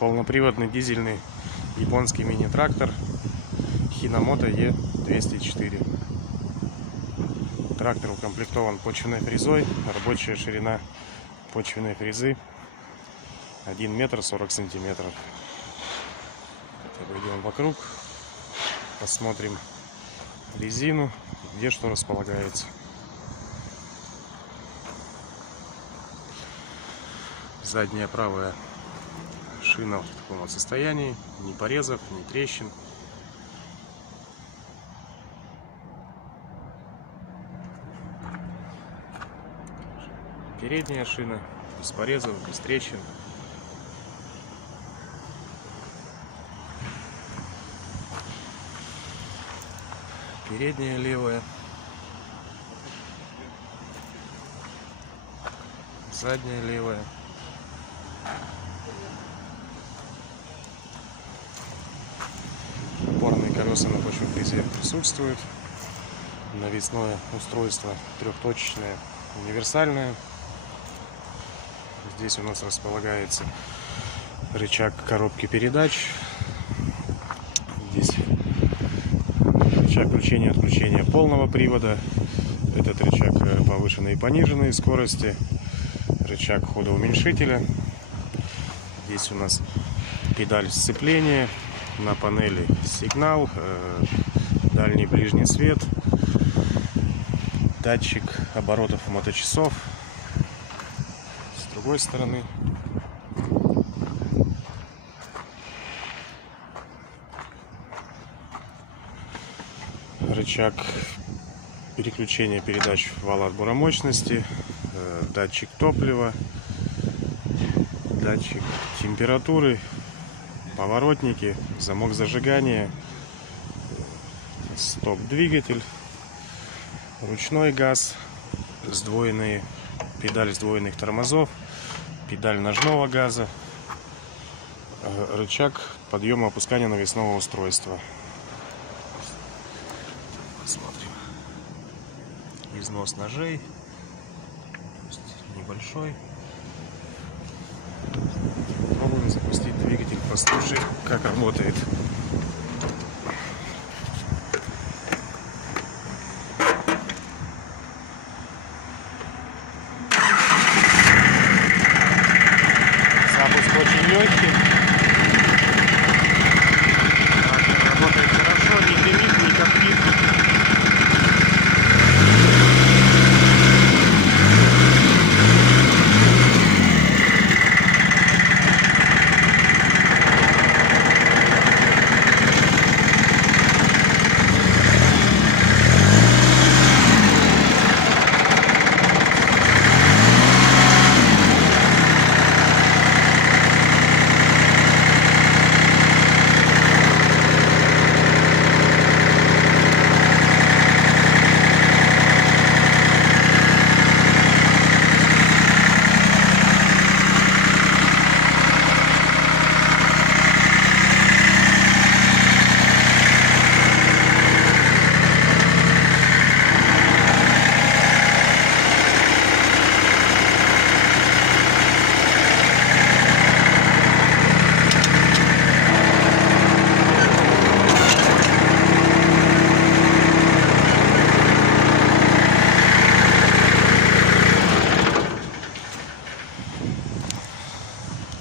Полноприводный дизельный японский мини-трактор Хинамото Е204. Трактор укомплектован почвенной фрезой. Рабочая ширина почвенной фрезы 1 метр 40 сантиметров. Пойдем вокруг, посмотрим резину, где что располагается. Задняя правая шина в таком вот состоянии, ни порезов, ни трещин. Передняя шина без порезов, без трещин. Передняя левая. Задняя левая. Опорные колеса на почвенной фрезе присутствуют. Навесное устройство трехточечное, универсальное. Здесь у нас располагается рычаг коробки передач. Здесь рычаг включения и отключения полного привода. Этот рычаг повышенной и пониженной скорости. Рычаг ходоуменьшителя. Здесь у нас педаль сцепления. На панели сигнал, дальний ближний свет, датчик оборотов моточасов. С другой стороны рычаг переключения передач вала отбора мощности, датчик топлива, датчик температуры, поворотники, замок зажигания, стоп-двигатель, ручной газ, сдвоенные педаль сдвоенных тормозов, педаль ножного газа, рычаг подъема опускания навесного устройства. Смотрим. Износ ножей небольшой. Пробуем запустить двигатель, послушаем, как работает. Запуск очень легкий. Трактор работает хорошо, не дымит, не коптит.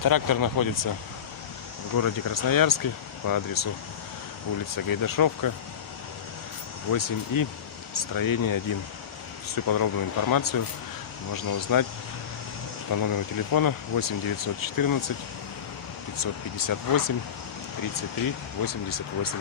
Трактор находится в городе Красноярске по адресу улица Гайдашовка, 8И, строение 1. Всю подробную информацию можно узнать по номеру телефона 8 914 558 33 88.